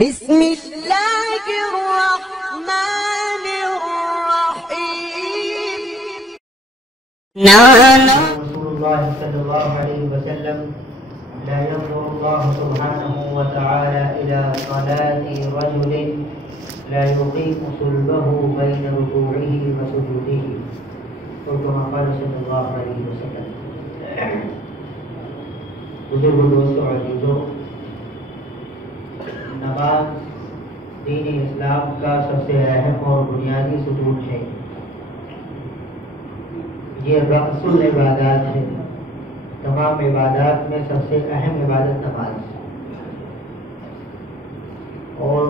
بسم اللہ الرحمن الرحیم. نانا رسول اللہ صلی اللہ علیہ وسلم لا ينظر الله سبحانه وتعالى إلى صلاة رجل لا يقيم صلبه بين ركوعه وسجوده كما قال صلی اللہ علیہ وسلم. بزرگ دوستوں عزیزوں، نماز دین اسلام کا سب سے اہم اور بنیادی ستون ہے. یہ رأس العبادات ہے. تمام عبادات میں سب سے اہم عبادت نماز ہے، اور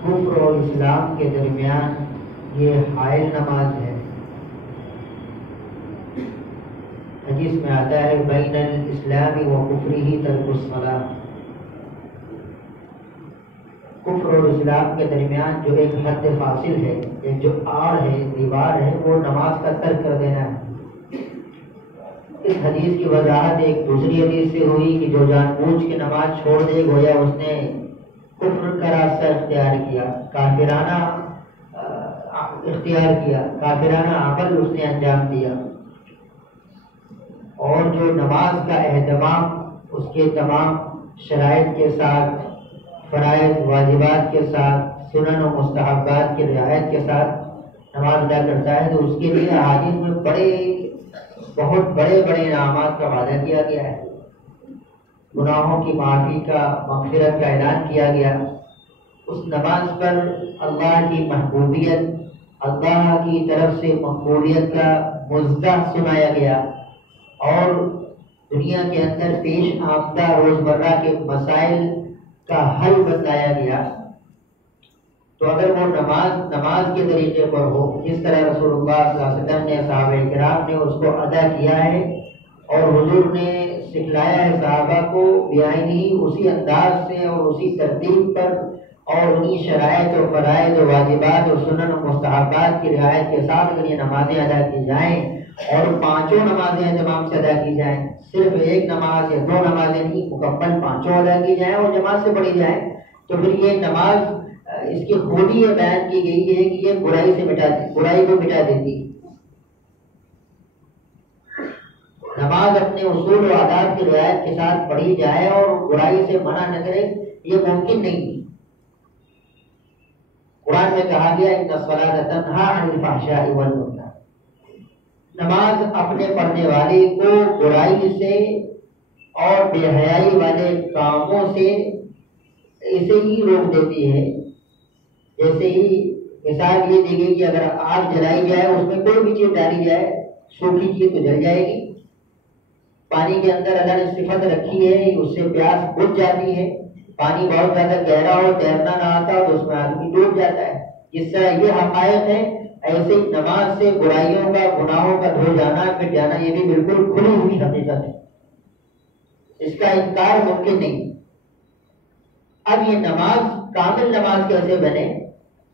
کفر اور اسلام کے درمیان یہ حائل نماز ہے. حدیث میں آتا ہے بین الاسلام و کفرہ ترک الصلاۃ. کفر اور اسلام کے درمیان جو ایک حد فاصل ہے، ایک جو آڑ ہے، دیوار ہے، وہ نماز کا ترک کر دینا ہے. اس حدیث کی وضاحت ایک دوسری حدیث سے ہوئی کہ جو جان بوجھ کے نماز چھوڑ دے گویا اس نے کفر کا راستہ اختیار کیا، کافرانہ اختیار کیا، کافرانہ عمل اس نے انجام دیا. اور جو نماز کا اہتمام اس کے تمام شرائط کے ساتھ، فرائض واجبات کے ساتھ، سنن و مستحبات کی رعایت کے ساتھ نماز ادا کرتا ہے، تو اس کے لیے حدیث میں بہت بڑے انعامات کا وعدہ کیا گیا ہے. گناہوں کی معافی کا، مغفرت کا اعلان کیا گیا. اس نماز پر اللہ کی محبوبیت، اللہ کی طرف سے مقبولیت کا مزدہ سنایا گیا، اور دنیا کے اندر پیش آمدہ روزمرہ کے مسائل کا حل بتایا گیا. تو اگر وہ نماز کے طریقے پر ہو، جس طرح رسول اللہ صلی اللہ علیہ وسلم نے، صحابہ کرام نے اس کو ادا کیا ہے، اور حضور نے سکھلایا ہے صحابہ کو بیائی اسی انداز سے اور اسی ترتیب پر، اور انہی شرائط و فرائض و واجبات اور سنن و مستحبات کی رعایت کے ساتھ اگر یہ نمازیں ادا کی جائیں، اور پانچوں نمازیں اہتمام سے ادا کی جائیں، صرف ایک نماز یا دو نمازیں نہیں، مکمل پانچوں ادا کی جائیں اور جماعت سے پڑھی جائیں، تو پھر یہ نماز، اس کی خوبی یہ بیان کی گئی ہے کہ یہ برائی کو مٹا دیتی. نماز اپنے اصول و آداب کی رعایت کے ساتھ پڑھی جائے اور برائی سے منع نہ کرے، یہ ممکن نہیں. قرآن میں کہا گیا ان الصلاۃ تنہی عن الفحشاء والمنکر. نماز اپنے پڑھنے والے کو برائی سے اور بے حیائی والے کاموں سے اسے ہی روک دیتی ہے. جیسے ہی مثال یہ دی گئی کہ اگر آگ جلائی جائے، اس میں کوئی بھی چیز ڈالی جائے، سوکھی چیز تو جل جائے گی. پانی کے اندر اللہ نے صفت رکھی ہے، اس سے پیاس بجھ جاتی ہے. پانی بہت زیادہ گہرا ہو، تیرنا نہ آتا ہو تو اس میں آدمی ڈوب جاتا ہے. جس طرح یہ حقائق ہے، ایسے ہی نماز سے برائیوں کا، گناہوں کا دھو جانا، مٹ جانا، یہ بھی بالکل کھلی ہوئی حقیقت ہے. اس کا انکار ممکن نہیں. اب یہ نماز کامل نماز کیسے بنے،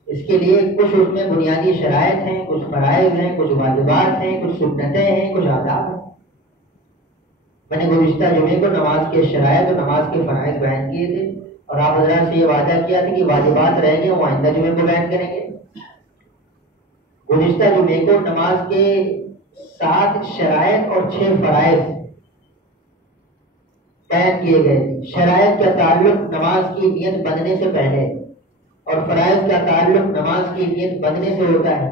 اس کے لیے کچھ اس میں بنیادی شرائط ہیں، کچھ فرائض ہیں، کچھ واجبات ہیں، کچھ سنتیں ہیں، کچھ آداب ہیں. میں نے گزشتہ جمعے کو نماز کے شرائط اور نماز کے فرائض بیان کیے تھے، اور آپ حضرات سے یہ وعدہ کیا تھا کہ واجبات رہ گئے وہ آئندہ جمعے کو بیان کریں گے. گزشتہ جمعے کو نماز کے 7 شرائط اور 6 فرائض بیان کیے گئے. شرائط کا تعلق نماز کی نیت بندنے سے پہلے، اور فرائض کا تعلق نماز کی نیت بندنے سے ہوتا ہے.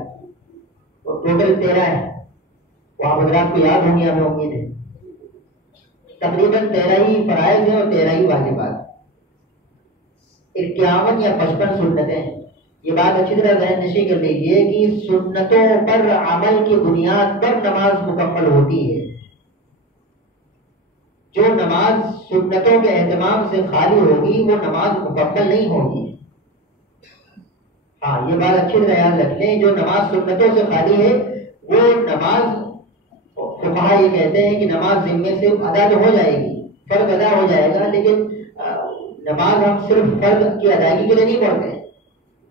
وہ ٹوٹل 13 ہے. وہ آپ حضرات کو یاد ہوں گی، ہمیں امید ہے. تقریباً 13 ہی فرائض ہیں اور 13 ہی واجبات. 51 یا 55 سنتیں ہیں. یہ بات اچھی طرح ذہن نشی کر لیجیے کہ سنتوں پر عمل کی بنیاد پر نماز مکمل ہوتی ہے. جو نماز سنتوں کے اہتمام سے خالی ہوگی وہ نماز مکمل نہیں ہوگی. ہاں، یہ بات اچھی طرح یاد رکھ لیں، جو نماز سنتوں سے خالی ہے وہ نماز، فقہا یہ کہتے ہیں کہ نماز ذمے سے ادا تو ہو جائے گی، فرض ادا ہو جائے گا، لیکن نماز ہم صرف فرض کی ادائیگی کے لیے نہیں پڑھتے.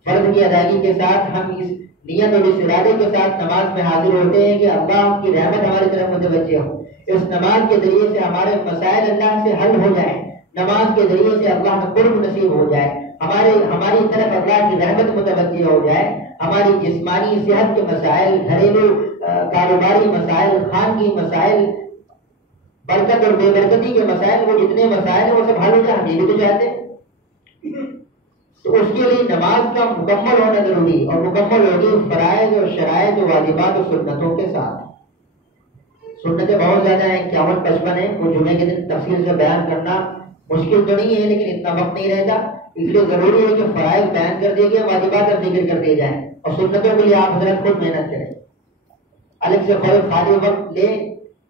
فرض کی ادائیگی کے ساتھ ہم اس نیت اور اس ارادے کے ساتھ نماز میں حاضر ہوتے ہیں کہ اللہ کی رحمت ہماری طرف متوجہ ہو، اس نماز کے ذریعے سے ہمارے مسائل اللہ سے حل ہو جائیں، نماز کے ذریعے سے اللہ کا قرب نصیب ہو جائے، ہماری طرف اللہ کی رحمت متوجہ ہو جائے، ہماری جسمانی صحت کے مسائل، گھریلو کاروباری مسائل، خانگی مسائل، برکت اور بے برکتی کے مسائل، وہ جتنے مسائل ہیں وہ سب حل ہو جائے، ہم یہ بھی تو چاہتے ہیں۔ تو اس کے لیے نماز کا مکمل ہونا ضروری، اور مکمل ہوگی فرائض اور شرائط و واجبات اور سنتوں کے ساتھ۔ سنتیں بہت زیادہ ہیں، 51-55 ہیں، وہ جمعے کے دن تفصیل سے بیان کرنا مشکل تو نہیں ہے، لیکن اتنا وقت نہیں رہتا، اس لیے ضروری ہے کہ فرائض بیان کر دیے گئے، واجبات کا ذکر کر دیے جائیں، اور سنتوں کے لیے آپ حضرت خود محنت کریں۔ الگ سے خالی وقت لے،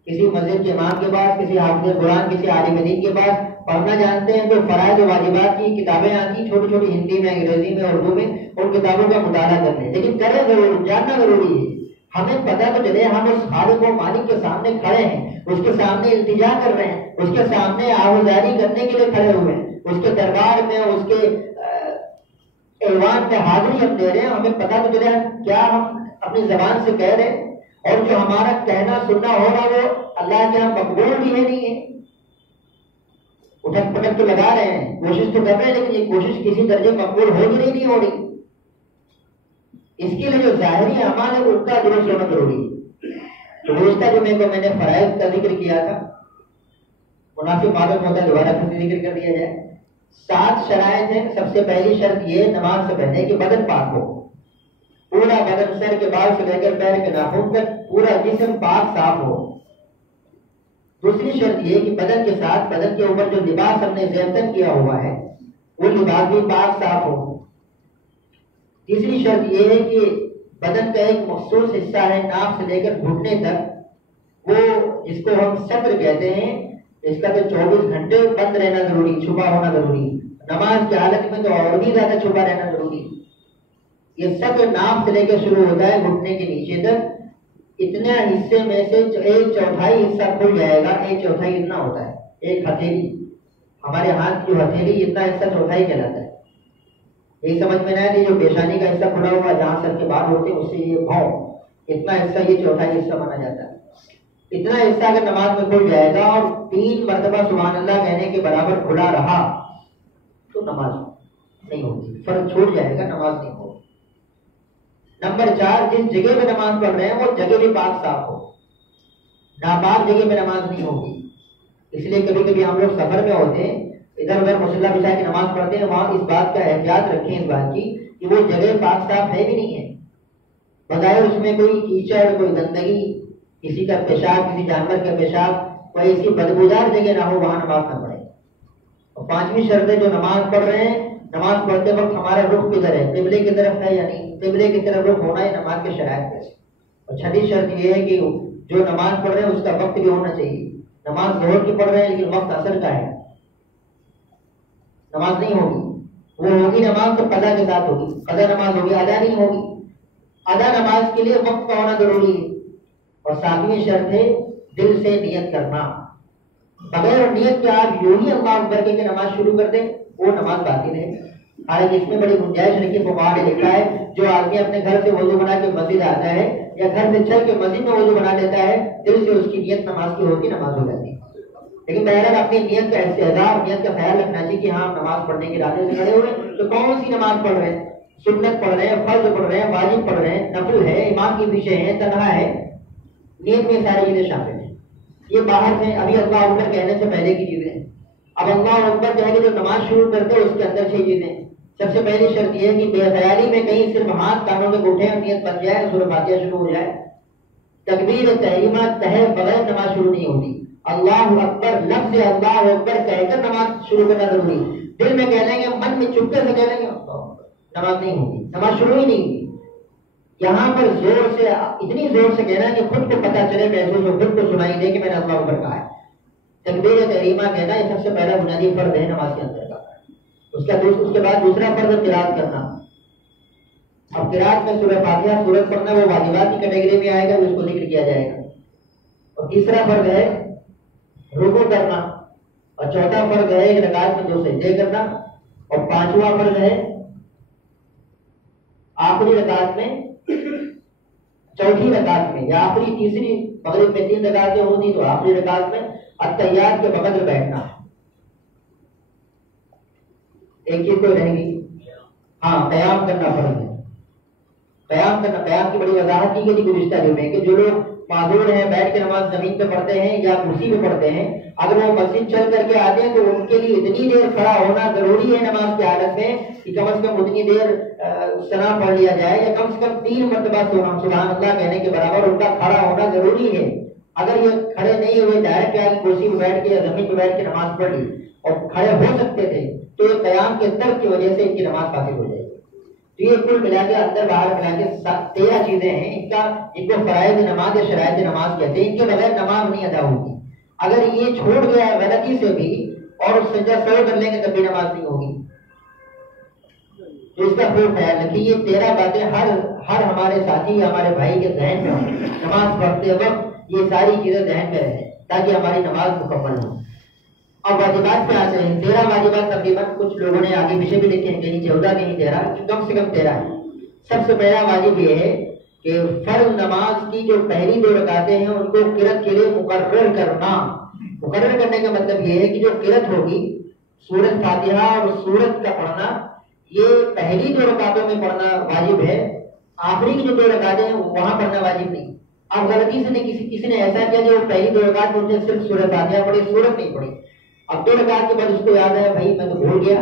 کسی مسجد کے امام کے پاس، کسی حافظ قرآن، کسی عالم دین کے پاس پڑھنا جانتے ہیں تو فرائض و واجبات کی کتابیں آتی، چھوٹی چھوٹی ہندی میں، انگریزی میں، اردو میں، ان کتابوں کا مطالعہ کر لیں، لیکن کریں ضرور، جاننا ضروری ہے۔ ہمیں پتہ تو چلے ہم اس خالق و مالک کے سامنے کھڑے ہیں، اس کے سامنے التجا کر رہے ہیں، اس کے سامنے آہوزاری کرنے کے لیے کھڑے ہوئے ہیں، اس کے دربار میں، اس کے ایوان میں حاضری ہم دے رہے ہیں، ہمیں پتہ تو چلے کیا ہم اپنی زبان سے کہہ رہے ہیں، اور جو ہمارا کہنا سننا ہو رہا وہ اللہ کے یہاں مقبول بھی ہے نہیں ہے۔ اٹھک پٹک تو لگا رہے ہیں، کوشش تو کر رہے ہیں، لیکن یہ کوشش کسی درجے مقبول ہو بھی نہیں ہو رہی۔ اس کے لیے جو ظاہری اعمال ہے ان کا درست ہونا ضروری ہے۔ گزشتہ جمعے کو میں نے فرائض کا ذکر کیا تھا، مناسب معلوم ہوتا ہے دوبارہ پھر ذکر کر دیا جائے۔ 7 شرائط ہیں۔ سب سے پہلی شرط یہ نماز سے پہلے کہ بدن پاک ہو، پورا بدن سر کے بال سے لے کر پیر کے ناخن تک پورا جسم پاک صاف ہو۔ دوسری شرط یہ کہ بدن کے ساتھ بدن کے اوپر جو لباس ہم نے زیرتن کیا ہوا ہے وہ لباس بھی پاک صاف ہو۔ تیسری شرط یہ ہے کہ بدن کا ایک مخصوص حصہ ہے ناک سے لے کر گھٹنے تک، وہ جس کو ہم ستر کہتے ہیں، اس کا تو 24 گھنٹے بند رہنا ضروری، چھپا ہونا ضروری، نماز کی حالت میں تو اور بھی زیادہ چھپا رہنا ضروری۔ یہ ستر ناک سے لے کر شروع ہوتا ہے گھٹنے کے نیچے تک، اتنا حصے میں سے 1/4 حصہ کھل جائے گا، 1/4 اتنا ہوتا ہے، ایک ہتھیلی، ہمارے ہاتھ کی ہتھیلی اتنا حصہ چوتھائی کہلاتا ہے۔ یہ سمجھ میں نہ آئے جو پیشانی کا حصہ کھلا ہوا جہاں سر کے بال ہوتے ہیں اس سے یہ بھاؤ، اتنا حصہ یہ 1/4 حصہ مانا جاتا ہے۔ اتنا حصہ اگر نماز میں کھل جائے گا اور 3 مرتبہ سبحان اللہ کہنے کے برابر کھلا رہا تو نماز نہیں ہوگی، فرض چھوٹ جائے گا، نماز نہیں ہوگی۔ نمبر 4، جس جگہ میں نماز پڑھ رہے ہیں وہ جگہ بھی پاک صاف ہو، ناپاک جگہ میں نماز نہیں ہوگی۔ اس لیے کبھی کبھی ہم لوگ سفر میں ہوتے ہیں، ادھر ادھر مصلی بچھا کے نماز پڑھتے ہیں، وہاں اس بات کا احتیاط رکھیں، اس بات کی کہ وہ جگہ پاک صاف ہے بھی نہیں ہے، بظاہر اس میں کوئی کیچڑ، کوئی گندگی، کسی کا پیشاب، کسی جانور کا پیشاب، کوئی ایسی بدبودار جگہ نہ ہو، وہاں نماز نہ پڑھے۔ اور 5ویں شرط ہے جو نماز پڑھ رہے ہیں، نماز پڑھتے وقت ہمارا رخ کدھر ہے، قبلے کی طرف ہے یا نہیں، قبلے کی طرف رخ ہونا ہے نماز کے شرائط میں سے۔ اور 6ٹھی شرط یہ ہے کہ جو نماز پڑھ رہے ہیں اس کا وقت بھی ہونا چاہیے۔ نماز ظہر کی پڑھ رہے ہیں لیکن وقت عصر کا ہے، نماز نہیں ہوگی، وہ ہوگی نماز تو قضا کے ساتھ ہوگی، قضا نماز ہوگی، ادا نہیں ہوگی۔ ادا نماز کے لیے وقت کا ہونا ضروری ہے۔ اور 7ویں شرط ہے دل سے نیت کرنا، بغیر نیت کے آپ یوں ہی اللہ اکبر کے نماز شروع کر دیں وہ نماز باطل ہے۔ حالانکہ اس میں بڑی گنجائش رکھی، فقہاء نے لکھا ہے جو آدمی اپنے گھر سے وضو بنا کے مسجد آتا ہے یا گھر سے چل کے مسجد میں وضو بنا لیتا ہے، دل سے اس کی نیت نماز کی ہوتی، نماز ہو جاتی ہے۔ لیکن بہرحال اپنی نیت کا استحضار، نیت کا خیال رکھنا چاہیے کہ ہاں نماز پڑھنے کے ارادے سے کھڑے ہوئے تو کون سی نماز پڑھ رہے ہیں، سنت پڑھ رہے ہیں، فرض پڑھ رہے ہیں، واجب پڑھ رہے ہیں، نفل ہے، امام کے پیچھے ہیں، تنہا ہے، نیت میں ساری چیزیں شامل ہیں۔ یہ باہر سے ابھی اللہ اکبر کہنے سے پہلے کی چیزیں ہیں۔ اب اللہ اکبر کہہ کے جو نماز شروع کرتے ہیں اس کے اندر 6 چیزیں۔ سب سے پہلی شرط یہ ہے کہ بے خیالی میں کہیں صرف ہاتھ کانوں کے اٹھے اور نیت بن جائے، سورہ فاتحہ شروع ہو جائے۔ تکبیر تحریمہ کہے بغیر نماز شروع نہیں ہوتی۔ اللہ اکبر، لفظ اللہ اکبر کہہ کر نماز شروع کرنا ضروری ہے۔ دل میں کہہ لیں گے، من میں چپکے سے کہہ لیں گے، نماز نہیں ہوگی، نماز شروع ہی نہیں ہوگی۔ یہاں پر زور سے، اتنی زور سے کہنا ہے کہ خود کو پتہ چلے، محسوس ہو، خود کو سنائی دے کہ میں نے اللہ اکبر کہا ہے۔ تکبیر تحریمہ کہنا یہ سب سے پہلا بنیادی فرض ہے نماز کے اندر کا۔ اس کے بعد دوسرا فرض ہے قرات کرنا۔ اب قرات میں سورہ فاتحہ سورت پڑھنا وہ واجبات کی کیٹیگری میں آئے گا، اس کو ذکر کیا جائے گا۔ اور تیسرا فرض ہے رکوع کرنا، اور چوتھا فرض ہے ایک رکعت میں 2 سجدے کرنا، اور 5واں فرض ہے آخری رکعت میں، چوتھی رکعت میں یا آخری تیسری، مغرب میں 3 رکعتیں ہوتی تو آخری رکعت میں التحیات کے بقدر بیٹھنا۔ ایک چیز تو رہے گی ہاں قیام کرنا فرض ہے. قیام کرنا، قیام کی بڑی وضاحت کی گئی گزشتہ جو میں کہ جو لوگ معذور ہیں، بیٹھ کے نماز زمین پہ پڑھتے ہیں یا کرسی پہ پڑھتے ہیں، اگر وہ مسجد چل کر کے آتے ہیں تو ان کے لیے اتنی دیر کھڑا ہونا ضروری ہے نماز کی حالت میں کہ کم از کم اتنی دیر ثنا پڑھ لیا جائے، یا کم سے کم 3 مرتبہ سبحان اللہ کہنے کے برابر ان کا کھڑا ہونا ضروری ہے. اگر یہ کھڑے نہیں ہوئے، ڈائریکٹ آ کے کرسی پہ بیٹھ کے یا زمین پہ بیٹھ کے نماز پڑھ لی اور کھڑے ہو سکتے تھے تو یہ قیام کے ترک کی وجہ سے ان کی نماز فاسد ہو جائے گی. تو یہ کل ملا کے اندر باہر ملا کے 13 چیزیں ہیں. ان کو فرائض نماز یا شرائط نماز کہتے ہیں. ان کے بغیر نماز نہیں ادا ہوگی. اگر یہ چھوڑ گیا ہے غلطی سے بھی اور سجدہ سہو کر لیں گے تب بھی نماز نہیں ہوگی. تو اس کا خوب خیال رکھیے. یہ 13 باتیں ہر ہمارے ساتھی ہمارے بھائی کے ذہن میں ہوں. نماز پڑھتے وقت یہ ساری چیزیں ذہن میں رہیں تاکہ ہماری نماز مکمل ہو. اب واجبات پہ آتے ہیں. 13 واجبات تقریباً کچھ لوگوں نے آگے پیچھے بھی لکھے ہیں، کہیں 14 کہیں 13، کم سے کم 13 ہے. سب سے پہلا واجب یہ ہے کہ فرض نماز کی جو پہلی 2 رکعتیں ہیں ان کو قرأت کے لیے مقرر کرنا. مقرر کرنے کا مطلب یہ ہے کہ جو قرأت ہوگی سورۃ فاتحہ اور سورت کا پڑھنا، یہ پہلی 2 رکعتوں میں پڑھنا واجب ہے. آخری کی جو 2 رکعتیں ہیں وہاں پڑھنا واجب نہیں. اب غلطی سے کسی نے ایسا کیا جو پہلی 2 رکعت میں صرف سورۃ فاتحہ پڑھی، سورت نہیں پڑھی. اب 2 رکعت کے بعد اس کو یاد ہے بھائی میں تو بھول گیا.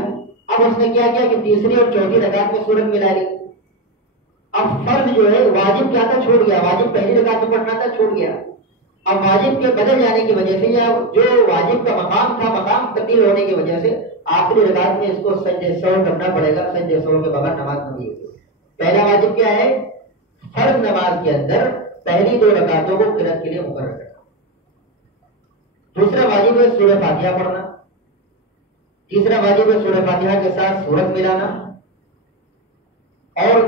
اب اس نے کیا کیا کہ تیسری اور چوتھی رکعت میں سورت ملا لی. اب فرض جو ہے واجب کیا تھا، چھوڑ گیا. واجب پہلی رکعت میں پڑھنا تھا، چھوڑ گیا. اب واجب کے بدل جانے کی وجہ سے یا جو واجب کا مقام تھا مقام تبدیل ہونے کی وجہ سے آخری رکعت میں اس کو سجدہ سہو کرنا پڑے گا. سجدہ سہو کے بغیر نماز نہیں ہوگی. پہلا واجب کیا ہے؟ فرض نماز کے اندر پہلی 2 رکعتوں کو قرأت کے لیے مقرر کرنا. دوسرا واجب ہے سورۃ فاتحہ پڑھنا. تیسرا واجب ہے سورۃ فاتحہ کے ساتھ سورت ملانا. اور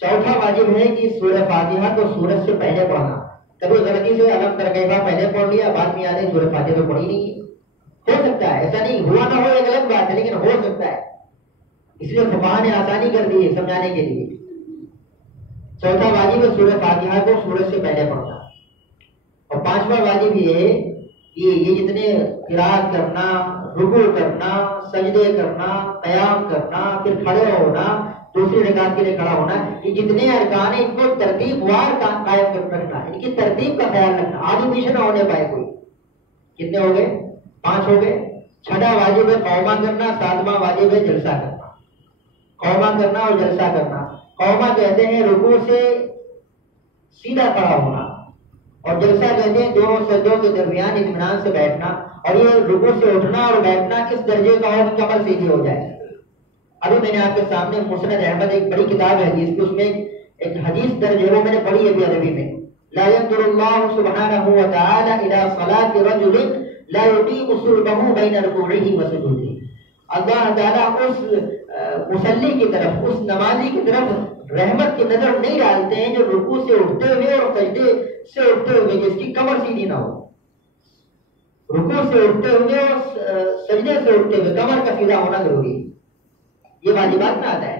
چوتھا واجب ہے کہ سورۃ فاتحہ کو سورت سے پہلے پڑھنا. کبھی غلطی سے الگ ترکیبہ پہلے پڑھ لیا، بعد میں یاد ہے سورۃ فاتحہ تو پڑھی نہیں. ہو سکتا ہے ایسا نہیں ہوا نہ ہو، ایک الگ بات ہے، لیکن ہو سکتا ہے. اس لیے فقہاء نے آسانی کر دی ہے سمجھانے کے لیے. چوتھا واجب ہے سورۃ فاتحہ کو سورت سے پہلے پڑھنا. اور 5واں واجب یہ ہے کہ یہ جتنے قرات کرنا، رکوع کرنا، سجدے کرنا، قیام کرنا، پھر کھڑے ہونا، دوسری رکعت کے لیے کھڑا ہونا، یہ جتنے ارکان ہیں ان کو ترتیب وار قائم رکھنا ہے. ان کی ترتیب کا خیال رکھنا، آگے پیچھے نہ ہونے پائے کوئی. کتنے ہو گئے؟ 5 ہو گئے. 6واں واجب ہے قوما کرنا. 7واں واجب ہے جلسہ کرنا. قوما کرنا اور جلسہ کرنا. قوما کہتے ہیں رکوع سے سیدھا کھڑا ہونا، اور جلسہ کہتے ہیں دونوں سجدوں کے درمیان اطمینان سے بیٹھنا. اور یہ رکوع سے اٹھنا اور بیٹھنا اس درجے کا ہو کہ کمر سیدھی ہو جائے. ابھی میں نے آپ کے سامنے مسند احمد ایک بڑی کتاب ہے حدیث کی، اس میں ایک حدیث درج ہے، وہ میں نے پڑھی ہے عربی میں. لا ينظر الله سبحانه وتعالى الى صلاة رجل لا يطيق صلبه بين ركوعه وسجوده. اللہ تعالیٰ اس مصلی کی طرف، اس نمازی کی طرف رحمت کی نظر نہیں ڈالتے ہیں جو رکوع سے اٹھتے ہوئے اور سجدے سے اٹھتے ہوئے جس کی کمر سیدھی نہ ہو. رکوع سے اٹھتے ہوئے اور سجدے سے اٹھتے ہوئے کمر کا سیدھا ہونا ضروری ہے. یہ واجبات میں آتا ہے.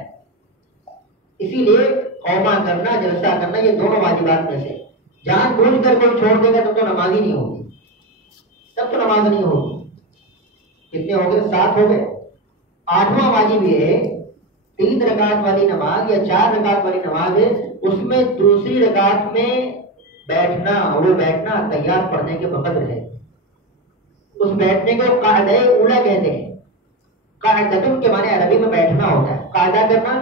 اسی لیے قوما کرنا، جلسہ کرنا، یہ دونوں واجبات میں سے. جان بوجھ کر کوئی چھوڑ دے گا تب تو نماز ہی نہیں ہوگی. تب تو نماز نہیں ہوگی. کتنے ہو گئے؟ 7 ہو گئے. 8واں واجب یہ ہے 3 رکعت والی نماز یا 4 رکعت والی نماز ہے، اس میں دوسری رکعت میں بیٹھنا، اور وہ بیٹھنا تحیات پڑھنے کے بقدر ہے. اس بیٹھنے کو قاعدہ اولا کہتے ہیں. قاعدۃ کے معنی عربی میں بیٹھنا ہوتا ہے، قاعدہ کرنا.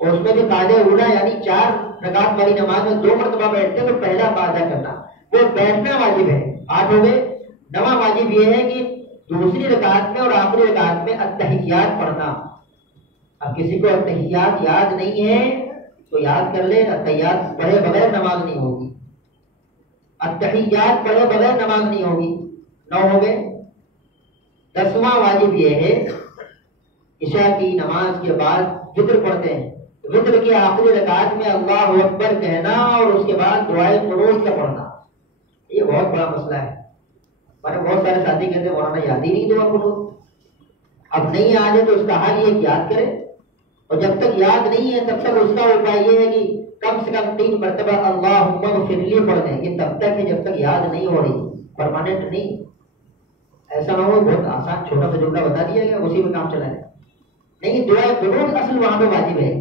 اور اس میں بھی قاعدہ اولا یعنی 4 رکعت والی نماز میں 2 مرتبہ بیٹھتے ہیں تو پہلا قاعدہ کرنا، وہ بیٹھنا واجب ہے. 8 ہو گئے. 9واں واجب یہ ہے کہ دوسری رکعت میں اور آخری رکعت میں التحیات پڑھنا. اب کسی کو التحیات یاد نہیں ہے تو یاد کر لے. التحیات پڑھے بغیر نماز نہیں ہوگی. التحیات پڑھے بغیر نماز نہیں ہوگی. 9 ہو گئے. 10واں واجب یہ ہے عشاء کی نماز کے بعد وتر پڑھتے ہیں. وتر کی آخری رکعت میں اللہ اکبر کہنا اور اس کے بعد دعائے قنوت کا پڑھنا. یہ بہت بڑا مسئلہ ہے. ہمارے بہت سارے ساتھی کہتے ہیں مولانا یاد ہی نہیں دعا قنوت. اب نہیں یاد ہے تو اس کا حل یہ کہ یاد کرے، اور جب تک یاد نہیں ہے تب تک اس کا اپائے یہ ہے کہ کم سے کم 3 مرتبہ اللہم اغفر لی پڑھ دیں. یہ تب تک ہے جب تک یاد نہیں ہو رہی، پرماننٹ نہیں. ایسا نہ ہو بہت آسان چھوٹا سا جملہ بتا دیا گیا اسی میں کام چلا جائے. نہیں، دعائے قنوت اصل وہاں پہ واجب ہے.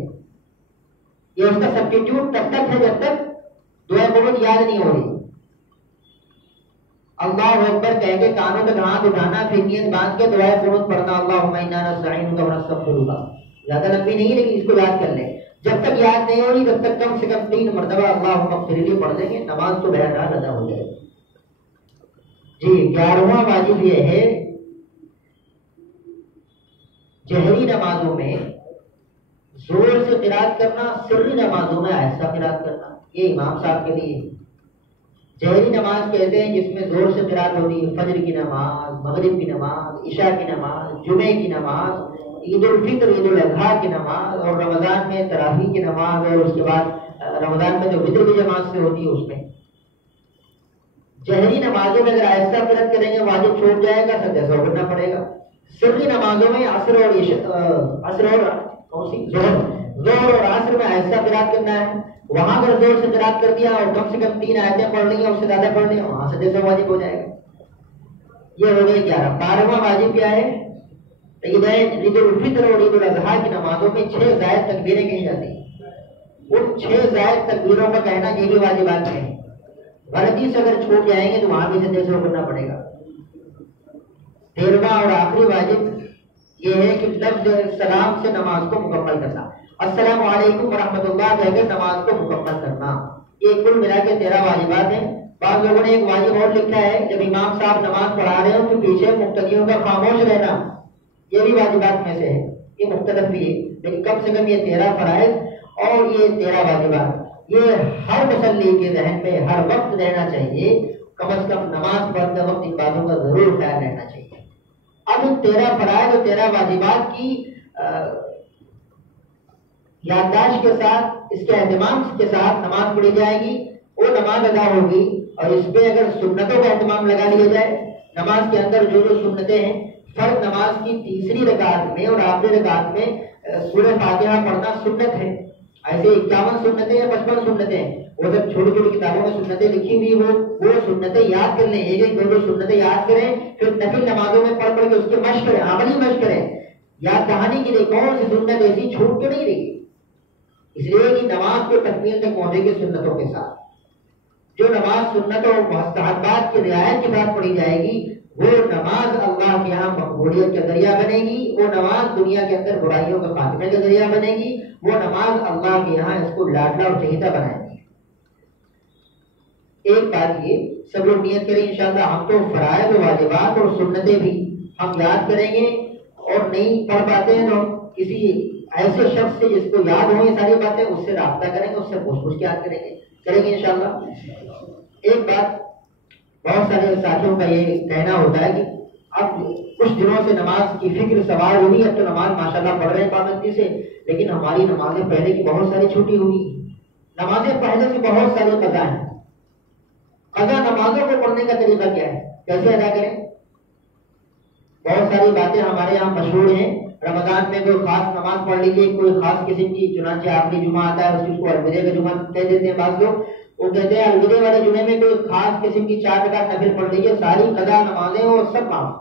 یہ اس کا سبسٹیٹیوٹ تب تک ہے جب تک دعائے قنوت یاد نہیں ہو رہی. اللہ اکبر کہہ کے کانوں تک ہاتھ اٹھانا، پھر نیت باندھ کے دعائے قنوت پڑھنا، اللہم انا نستعینک ونستغفرک. زیادہ لمبی نہیں لیکن اس کو یاد کر لیں. جب تک یاد نہیں ہوگی تب تک کم سے کم 3 مرتبہ اللہم اغفر لی پڑھ دیں گے، نماز تو بہرحال ادا ہو جائے گی. جی 11واں واجب یہ ہے جہری نمازوں میں زور سے قرات کرنا، سری نمازوں میں آہستہ قرات کرنا. یہ امام صاحب کے لیے جہری نماز کہتے ہیں جس میں زور سے قرات ہوتی ہے. فجر کی نماز، مغرب کی نماز، عشاء کی نماز، جمعے کی نماز، عید الفطر، عید الاضحیٰ کی نماز، اور رمضان میں تراویح کی نماز، اور اس کے بعد رمضان میں جو وتر کی جماعت سے ہوتی ہے اس میں. جہری نمازوں میں اگر آہستہ قرات کریں گے واجب چھوٹ جائے گا، سجدہ سہو کرنا پڑے گا. سری نمازوں میں عصر اور ظہر اور عصر میں آہستہ قرات کرنا ہے. وہاں اگر زور سے قرات کر دیا اور کم سے کم 3 آیتیں پڑھ لی ہیں، اس سے زیادہ پڑھ لی، وہاں سے جیسا واجب ہو جائے گا. یہ ہو گئی 11. 12واں واجب کیا ہے؟ عید الفطر اور عید الاضحیٰ کی نمازوں میں 6 زائد تکبیریں کہی جاتی ہیں. ان 6 زائد تکبیروں کا کہنا یہ بھی واجبات ہیں. غلطی سے اگر چھوٹ جائیں گے تو وہاں بھی سجدے سے کرنا پڑے گا. 13واں اور آخری واجب یہ ہے کہ لفظ سلام سے نماز کو مکمل کرنا. السلام علیکم ورحمۃ اللہ کہہ کے نماز کو مکمل کرنا. یہ کل ملا کے 13 واجبات ہیں. بعض لوگوں نے ایک واجب اور لکھا ہے، جب امام صاحب نماز پڑھا رہے ہوں تو پیچھے مقتدیوں کا خاموش رہنا. یہ بھی واجبات میں سے ہے. یہ مختلف بھی ہے لیکن کم سے کم یہ 13 فرائض اور یہ 13 واجبات یہ ہر مصلی کے ذہن میں ہر وقت رہنا چاہیے. کم از کم نماز پڑھتے وقت ان باتوں کا ضرور خیال رہنا چاہیے. اب ان 13 فرائض اور 13 واجبات کی یادداشت کے ساتھ، اس کے اہتمام کے ساتھ نماز پڑھی جائے گی، وہ نماز ادا ہوگی. اور اس پہ اگر سنتوں کا اہتمام لگا لیا جائے، نماز کے اندر جو سنتیں ہیں، فرض نماز کی تیسری رکعت میں اور آخری رکعت میں سورہ فاتحہ پڑھنا سنت ہے. ایسے 51 سنتیں یا 55 سنتیں ہیں، وہ سب چھوٹی چھوٹی کتابوں میں سنتیں لکھی ہوئی، وہ سنتیں یاد کر لیں. ایک دو سنتیں یاد کریں، پھر نفل نمازوں میں پڑھ پڑھ کے اس کی مشق کریں، عملی مشق کریں. یاد دہانی کے لیے کون سی سنت ایسی چھوٹ تو نہیں رہی. اس لیے کہ نماز کو تکمیل تک پہنچے گی سنتوں کے ساتھ. جو نماز سنتوں اور مستحبات کی رعایت کے ساتھ پڑھی جائے گی، وہ نماز اللہ کے یہاں مقبولیت کا ذریعہ بنے گی. وہ نماز دنیا کے اندر برائیوں کا خاتمے کا ذریعہ بنے گی. وہ نماز اللہ کے یہاں اس کو لاڈلا اور چہیتا بنائے گی. ایک بات یہ سب لوگ نیت کریں انشاءاللہ. ہم تو فرائض و واجبات اور سنتیں بھی ہم یاد کریں گے، اور نہیں پڑھ پاتے ہیں تو کسی ایسے شخص سے جس کو یاد ہو یہ ساری باتیں، اس سے رابطہ کریں گے، اس سے پوچھ پوچھ کے یاد کریں گے انشاءاللہ. ایک بات بہت سارے ساتھیوں کا یہ کہنا ہوتا ہے کہ اب کچھ دنوں سے نماز کی فکر سوار ہوئی، اب تو نماز ماشاءاللہ پڑھ رہے ہیں پابندی سے، لیکن ہماری نمازیں پہلے کی بہت ساری چھوٹی ہوئی. نمازیں پہلے سے بہت ساری قضا ہیں. قضا نمازوں کو پڑھنے کا طریقہ کیا ہے، کیسے ادا کریں؟ بہت ساری باتیں ہمارے یہاں مشہور ہیں. رمضان میں کوئی خاص نماز پڑھ لیجیے، کوئی خاص قسم کی، چنانچہ آخری جمعہ آتا ہے اس کو الوداع کا جمعہ کہہ دیتے ہیں بعض لوگ. وہ کہتے ہیں الوداع والے جمعے میں کوئی خاص قسم کی 4 رکعت نفل پڑھ لیجیے، ساری قضا نمازیں اور سب معاف.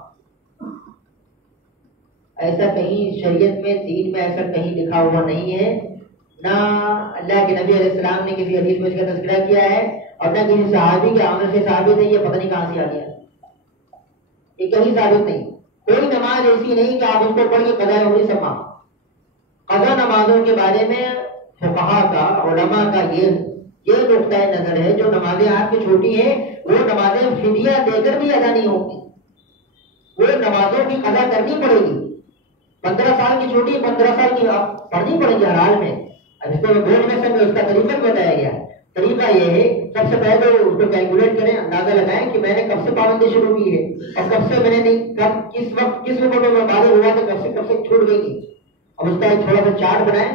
ایسا کہیں شریعت میں، دین میں ایسا کہیں لکھا ہوا نہیں ہے. نہ اللہ کے نبی علیہ السلام نے کسی حدیث میں اس کا تذکرہ کیا ہے، اور نہ کسی صحابی کے عمل سے ثابت ہے. یہ پتہ نہیں کہاں سے آ گیا، یہ کہیں ثابت نہیں. کوئی نماز ایسی نہیں کہ آپ اس کو پڑھ کے قضا ہوگی سب معاف. قضا نمازوں کے بارے میں فقہا کا، علماء کا یہ نقطہ نظر ہے، جو نمازیں آپ کی چھوٹی ہیں وہ نمازیں فدیہ دے کر بھی ادا نہیں ہوگی. وہ نمازوں کی قضا کرنی پڑے گی. 15 سال کی چھوٹی، 15 سال کی آپ پڑھنی پڑے گی ہر حال میں. اب اس کو بورڈ میں سب اس کا طریقہ بتایا گیا. طریقہ یہ ہے، سب سے پہلے اس کو کیلکولیٹ کریں، اندازہ لگائیں کہ میں نے کب سے پابندی شروع کی ہے اور کب سے میں نے نہیں، کب کس وقت میں بالغ ہوا تو کب سے چھوٹ گئی. اب اس کا ایک تھوڑا سا چارٹ بنائیں.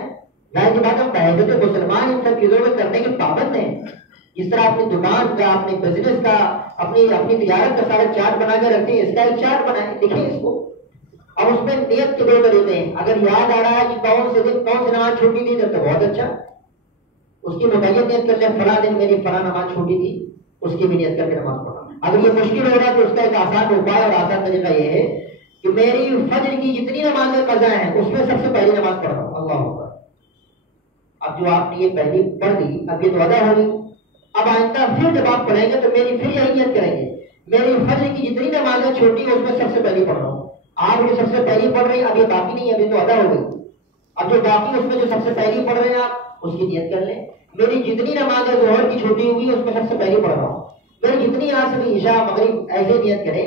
ظاہر سی بات ہے پہلے تو مسلمان ان سب چیزوں میں کرنے کے پابند ہیں. جس طرح اپنی دکان کا، اپنے بزنس کا، اپنی تجارت کا سارا چارٹ بنا کے رکھتے ہیں، اس کا ایک چارٹ بنائیں، لکھیں اس کو. اب اس میں نیت کے 2 طریقے ہیں. اگر یاد آ رہا ہے کہ کون سے دن کون سی نماز چھوٹی تھی تو بہت اچھا، اس کی مبین نیت کر لیں، فلاں دن میری فلاں نماز چھوٹی تھی، اس کی بھی نیت کر کے نماز پڑھنا. اگر یہ مشکل ہو رہا ہے تو اس کا ایک آسان اپائے اور آسان طریقہ یہ ہے کہ میری فجر کی جتنی نمازیں قضا ہیں اس میں سب سے پہلی نماز پڑھ رہا ہوں، اللہ اکبر۔ اب جو آپ نے یہ پہلی پڑھ لی، اب یہ تو ادا ہوگی، اب آئندہ پھر جب آپ پڑھیں گے تو میری پھر یہی نیت کریں گے، میری فجر کی جتنی نمازیں چھوٹی ہیں اس میں سب سے پہلی پڑھ رہا ہوں۔ آپ جو سب سے پہلی پڑھ رہے ہیں اب یہ باقی نہیں ہے، ابھی تو ادا ہو گئی، اب جو باقی اس میں جو سب سے پہلی پڑھ رہے ہیں آپ اس کی نیت کر لیں، میری جتنی نمازیں ظہر کی چھوٹی ہوئی اس میں سب سے پہلی پڑھ رہا ہوں۔ میری جتنی عصر عشاء مغرب ایسے نیت کریں،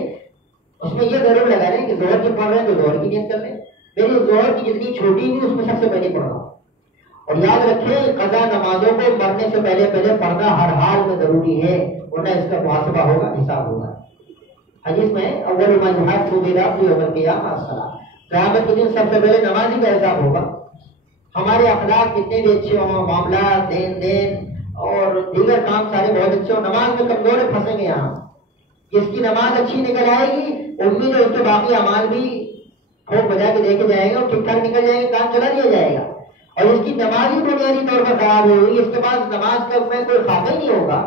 اس میں یہ ضرور لگا لیں کہ ظہر کی پڑھ رہے ہیں تو ظہر کی نیت کر لیں، میری ظہر کی جتنی چھوٹی ہوئی اس میں سب سے پہلی پڑھ رہا ہوں۔ اور یاد رکھیں قضا نمازوں کو مرنے سے پہلے پڑھنا ہر حال میں ضروری ہے، ورنہ اس کا محاسبہ ہوگا، حساب ہوگا۔ حدیث میں اول ما یحاسب به العبد یوم القیامہ الصلاۃ، قیامت کے دن سب سے پہلے نمازی کا حساب ہوگا۔ ہمارے اخلاق کتنے بھی اچھے ہوں، معاملات دین اور دیگر کام سارے بہت اچھے ہوں، نماز میں کمزور پھنسیں گے یہاں۔ جس کی نماز اچھی نکل آئے گی امید ہے اس کے باقی اعمال بھی خوب بجا کے دیکھے جائیں گے اور ٹھیک ٹھاک نکل جائیں گے، کام چلا دیا جائے گا۔ اور اس کی نماز ہی بنیادی طور پر خراب ہوگی، اس کے بعد نماز کا میں کوئی خاکہ ہی نہیں ہوگا،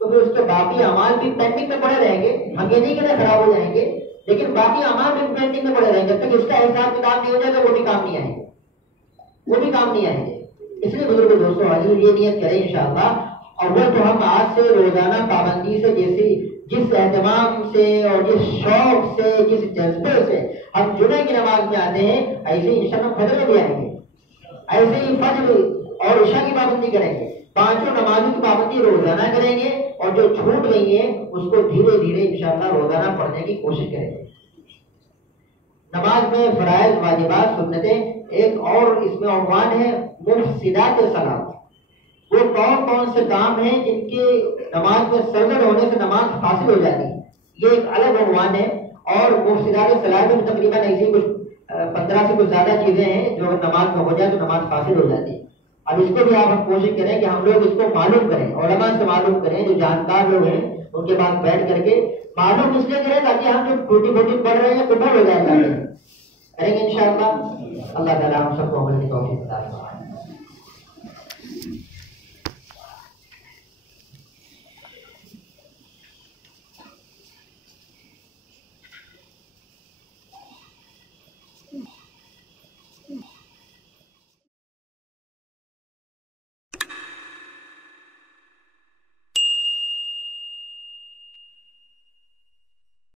تو پھر اس کے باقی اعمال بھی پینڈنگ میں پڑے رہیں گے۔ ہم یہ نہیں کہ خراب ہو جائیں گے، لیکن باقی اعمال بھی پینڈنگ میں پڑے رہیں گے، جب تک اس کا حساب کتاب نہیں ہو جائے گا وہ بھی کام نہیں آئیں گے، وہ بھی کام نہیں آئیں گے۔ اس لیے بزرگ دوستوں حضور یہ نیت کریں انشاءاللہ، اور وہ تو ہم آج سے روزانہ پابندی سے جس اہتمام سے اور جس شوق سے جس جذبے سے ہم جمعے کی نماز میں آتے ہیں، ایسے ہی انشاءاللہ فجر میں بھی آئیں گے، ایسے ہی فجر اور عشاء کی پابندی کریں گے، پانچوں نمازوں کی پابندی روزانہ کریں گے، اور جو چھوٹ گئی ہے اس کو دھیرے دھیرے انشاءاللہ روزانہ پڑھنے کی کوشش کریں گے۔ نماز میں فرائض واجبات سنتیں، ایک اور اس میں عنوان ہے مفسدات صلاۃ، وہ کون سے کام ہیں جن کے نماز میں سرزد ہونے سے نماز فاسد ہو جاتی ہے، یہ ایک الگ عنوان ہے۔ اور مفسدات صلاۃ میں تقریباً ایسی کچھ 15 سے کچھ زیادہ چیزیں ہیں جو اگر نماز میں ہو جائے تو نماز فاسد ہو جاتی ہے۔ اب اس کو بھی آپ ہم کوشش کریں کہ ہم لوگ اس کو معلوم کریں، علماء سے معلوم کریں، جو جانکار لوگ ہیں ان کے پاس بیٹھ کر کے معلوم اس لیے کریں تاکہ ہم جو ٹوٹی پھوٹی پڑھ رہے ہیں قبول ہو جائے، کریں گے انشاءاللہ۔ اللہ تعالیٰ ہم سب کو عمل کی توفیق عطا فرمائے۔